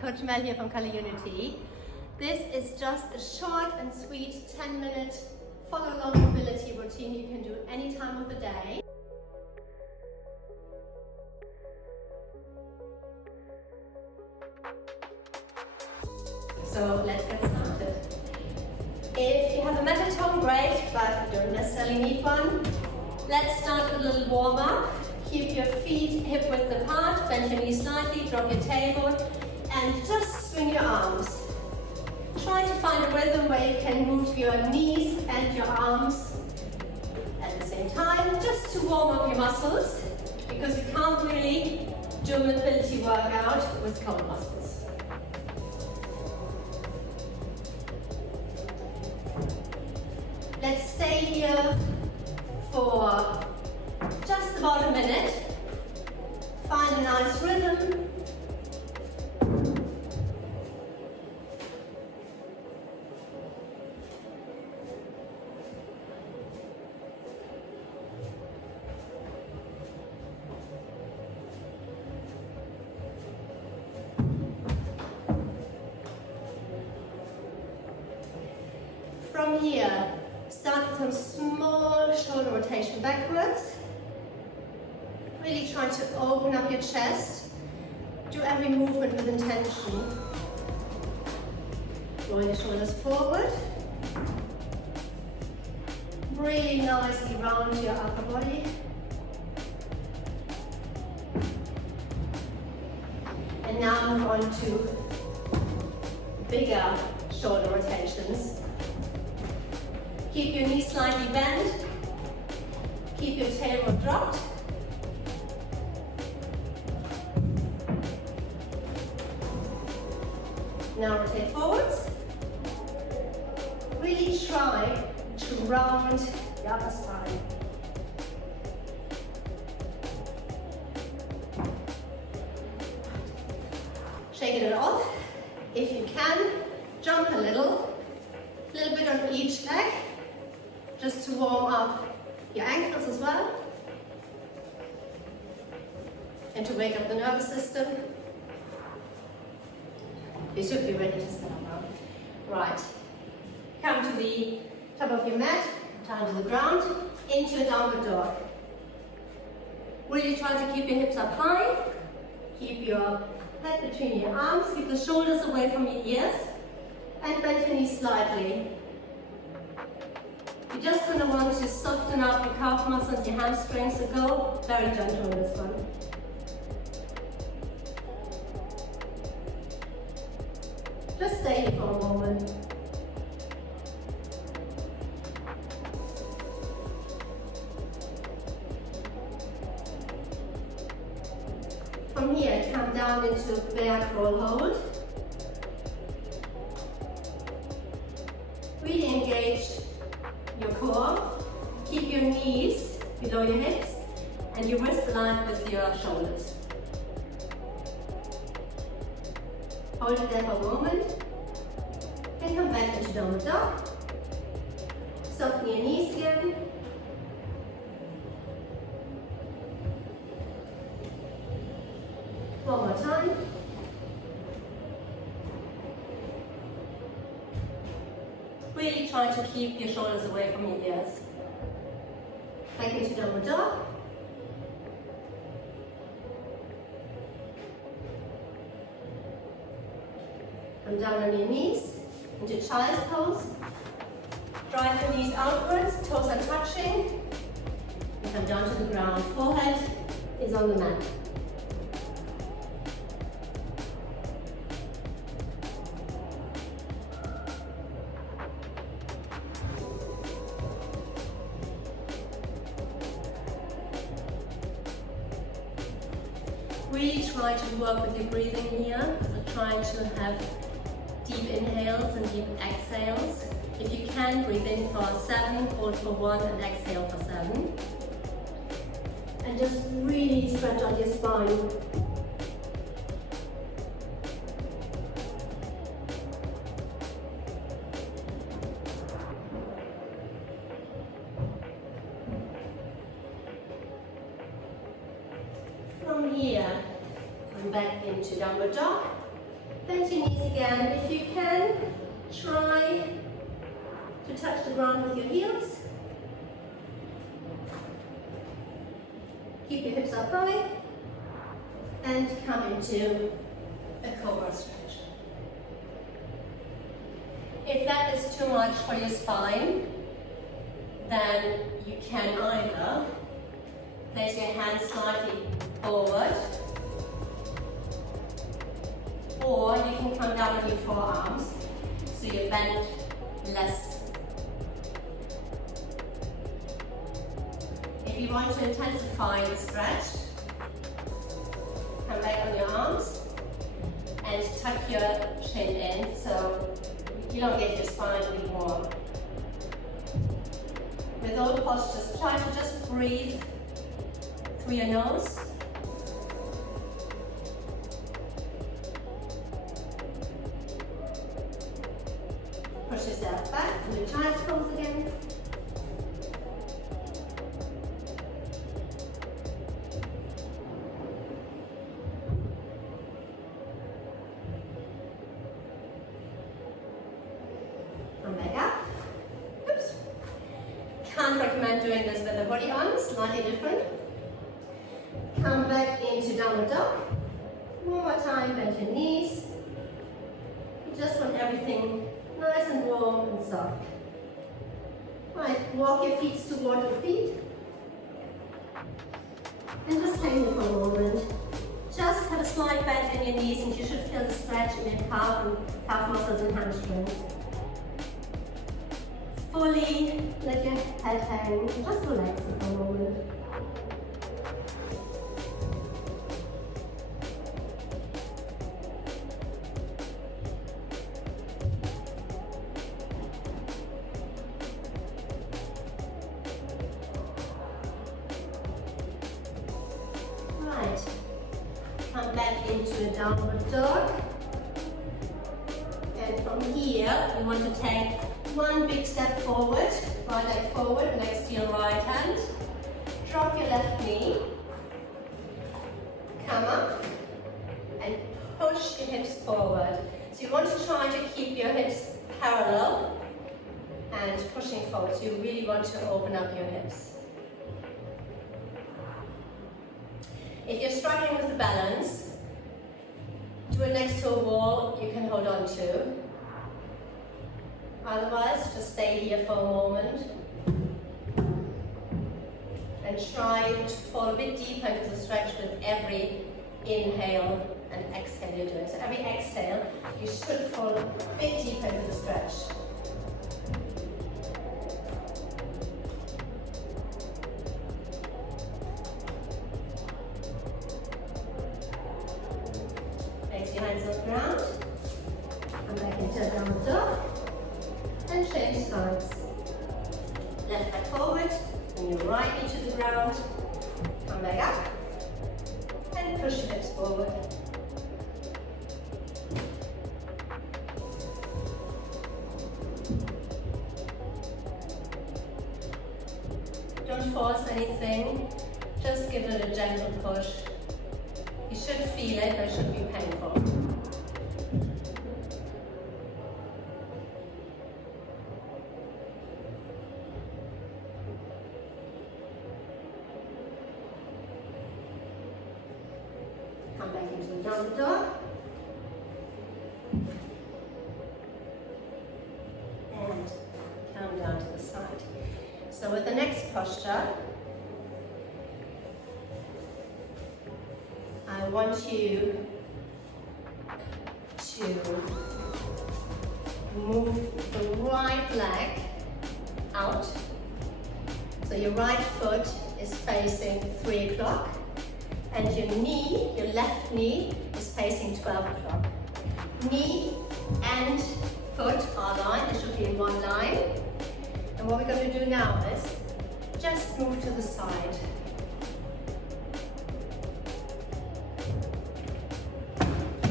Coach Mel here from CaliUnity. This is just a short and sweet 10-minute follow-along mobility routine you can do any time of the day. So let's get started. If you have a mat at home, great, but you don't necessarily need one. Let's start with a little warm-up. Keep your feet hip-width apart, bend your knees slightly, drop your tailbone, and just swing your arms. Try to find a rhythm where you can move your knees and your arms at the same time, just to warm up your muscles, because you can't really do a mobility workout with cold muscles. Let's stay here for just about a minute. Find a nice rhythm. From here, start with some small shoulder rotation backwards. Really try to open up your chest. Do every movement with intention. Roll your shoulders forward. Really nicely round your upper body. And now move on to bigger shoulder rotations. Keep your knees slightly bent. Keep your tailbone dropped. Now rotate forwards. Really try to round the upper spine. Shake it off. If you can, jump a little bit on each leg, just to warm up your ankles as well, and to wake up the nervous system. You should be ready to stand up now. Right. Come to the top of your mat, down to the ground, into a downward dog. Really try to keep your hips up high. Keep your head between your arms. Keep the shoulders away from your ears. And bend your knees slightly. You're just going to want to soften up your calf muscles, your hamstrings, so go very gentle on this one. Just stay here for a moment. From here, come down into bear crawl hold. Really engage your core. Keep your knees below your hips and your wrists aligned with your shoulders. Hold it there for a moment. Then come back into downward dog. Soften your knees again. One more time. Really try to keep your shoulders away from your ears. Back into downward dog. Come down on your knees into child's pose. Drive the knees outwards, toes are touching. And come down to the ground. Forehead is on the mat. Really try to work with your breathing here. So try to have deep inhales and deep exhales. If you can, breathe in for 7, hold for 1, and exhale for 7. And just really stretch out your spine. From here, come back into downward dog. Bend your knees again. If you can, try to touch the ground with your heels. Keep your hips up high and come into a cobra stretch. If that is too much for your spine, then you can either place your hands slightly forward, or you can come down on your forearms so you bend less. If you want to intensify the stretch, come back on your arms and tuck your chin in so you don't get your spine really warm. With all postures, try to just breathe through your nose. Push yourself back into child's pose again. Come back up. Oops. Can't recommend doing this with the body on, slightly different. Come back into downward dog. One more time, bend your knees. You just want everything nice and warm and soft. Right, walk your feet toward your feet. And just hang there for a moment. Just have a slight bend in your knees and you should feel the stretch in your calf muscles and hamstrings. Fully let your head hang and just relax for a moment. Right, come back into a downward dog. And from here, we want to take one big step forward, right leg forward next to your right hand. Drop your left knee. Come up and push your hips forward. So you want to try to keep your hips parallel and pushing forward. So you really want to open up your hips. If you're struggling with the balance, do it next to a wall you can hold on to. Otherwise, just stay here for a moment and try to fall a bit deeper into the stretch with every inhale and exhale you're doing. So every exhale, you should fall a bit deeper into the stretch. Place your hands on the ground. Come back into a downward dog. And change sides. Left leg forward, and your right knee to the ground. Come back up, and push your hips forward. Don't force anything, just give it a gentle push. You should feel it, but it shouldn't be painful. Come back into the downward dog. And come down to the side. So with the next posture, I want you to move the right leg out. So your right foot is facing 3 o'clock. And your knee, your left knee, is facing 12 o'clock. Knee and foot are aligned, they should be in one line. And what we're going to do now is just move to the side.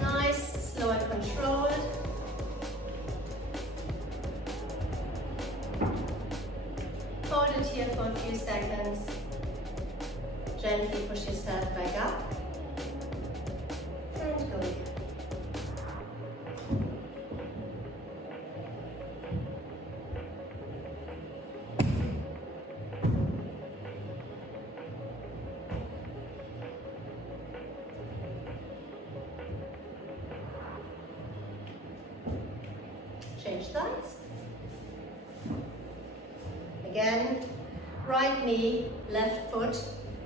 Nice, slow and controlled. Hold it here for a few seconds. Gently push yourself back up and go again. Change sides. Again, right knee, left foot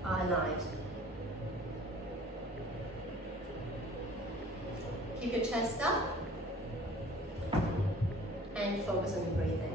are aligned. Keep your chest up and focus on your breathing.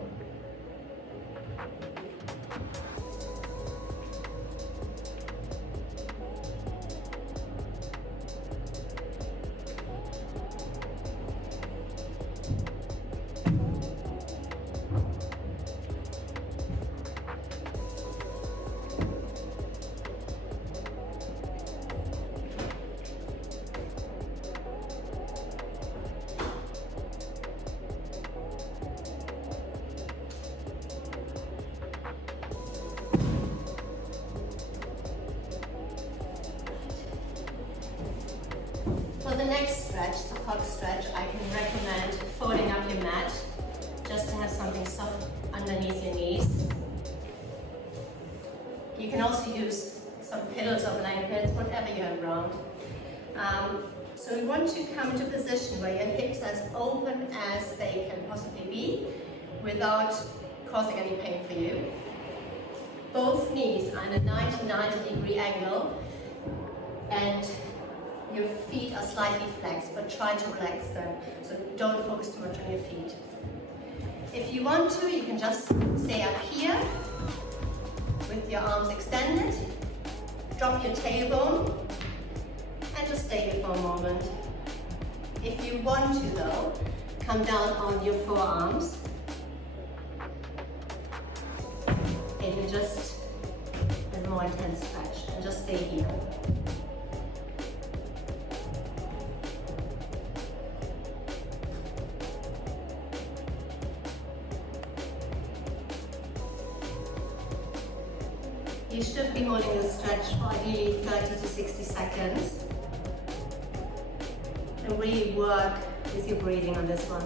For the next stretch, the fox stretch, I can recommend folding up your mat just to have something soft underneath your knees. You can also use some pillows or blankets, whatever you have around. So we want to come into a position where your hips are as open as they can possibly be without causing any pain for you. Both knees are in a 90-degree angle and your feet are slightly flexed, but try to relax them, so don't focus too much on your feet. If you want to, you can just stay up here with your arms extended, drop your tailbone, and just stay here for a moment. If you want to though, come down on your forearms, and you just a more intense stretch, and just stay here. You should be holding this stretch for ideally 30 to 60 seconds. And really work with your breathing on this one.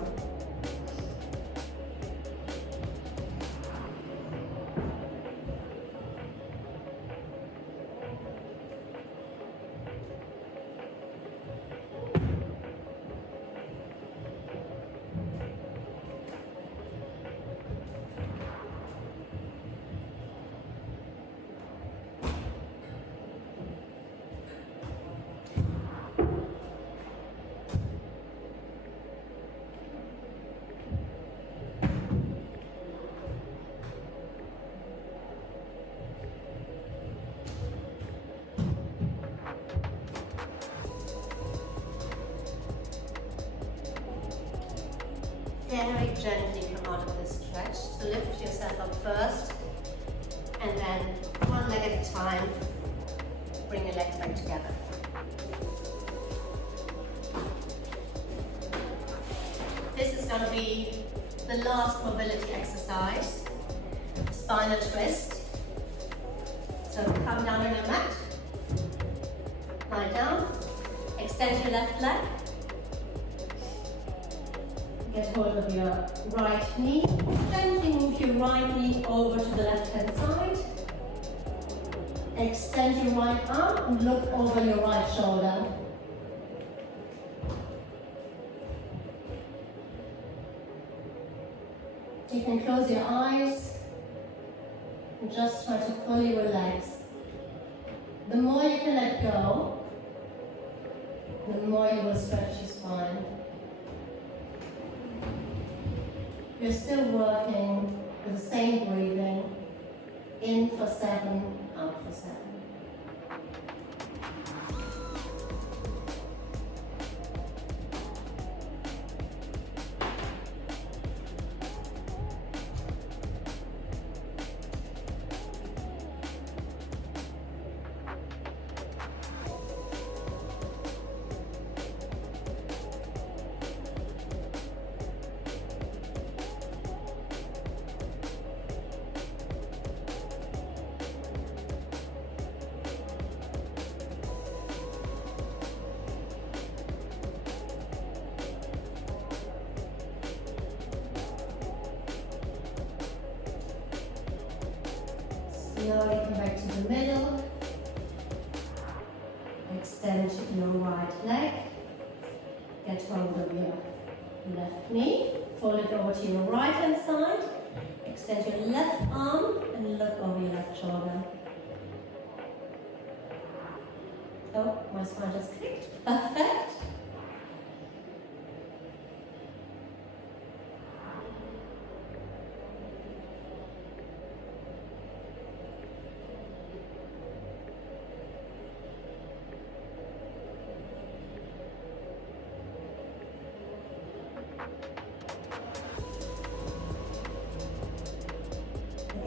Very gently come out of this stretch. So lift yourself up first, and then one leg at a time, bring your legs back together. This is going to be the last mobility exercise, spinal twist. So come down on your mat, lie down, extend your left leg. Get hold of your right knee, gently move your right knee over to the left hand side. Extend your right arm and look over your right shoulder. You can close your eyes and just try to fully relax. The more you can let go, the more you will stretch your spine. You're still working with the same breathing, in for 7, out for 7. Slowly come back to the middle. Extend your right leg. Get hold of your left knee, fold it over to your right hand side, extend your left arm and look over your left shoulder. Oh, my spine just kicked. Perfect.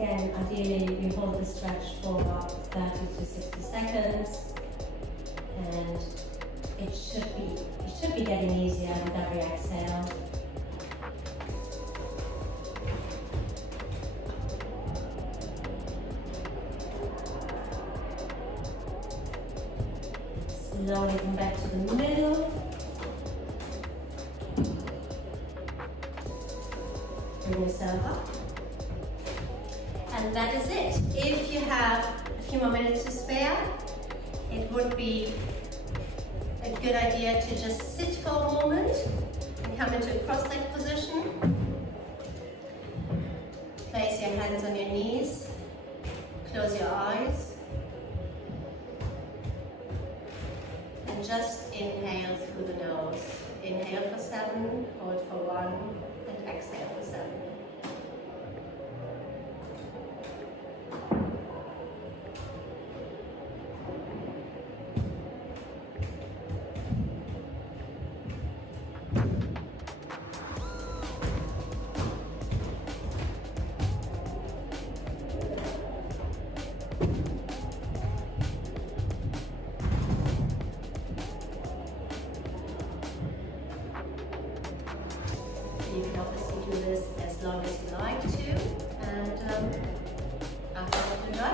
Again, ideally you hold the stretch for about 30 to 60 seconds, and it should be getting easier with every exhale. Slowly come back to the middle. Bring yourself up. And that is it. If you have a few more minutes to spare, it would be a good idea to just sit for a moment and come into a cross-legged position. Place your hands on your knees, close your eyes, and just inhale through the nose. Inhale for 7, hold for 1, and exhale for 7. You can obviously do this as long as you like to, and I hope you enjoy it.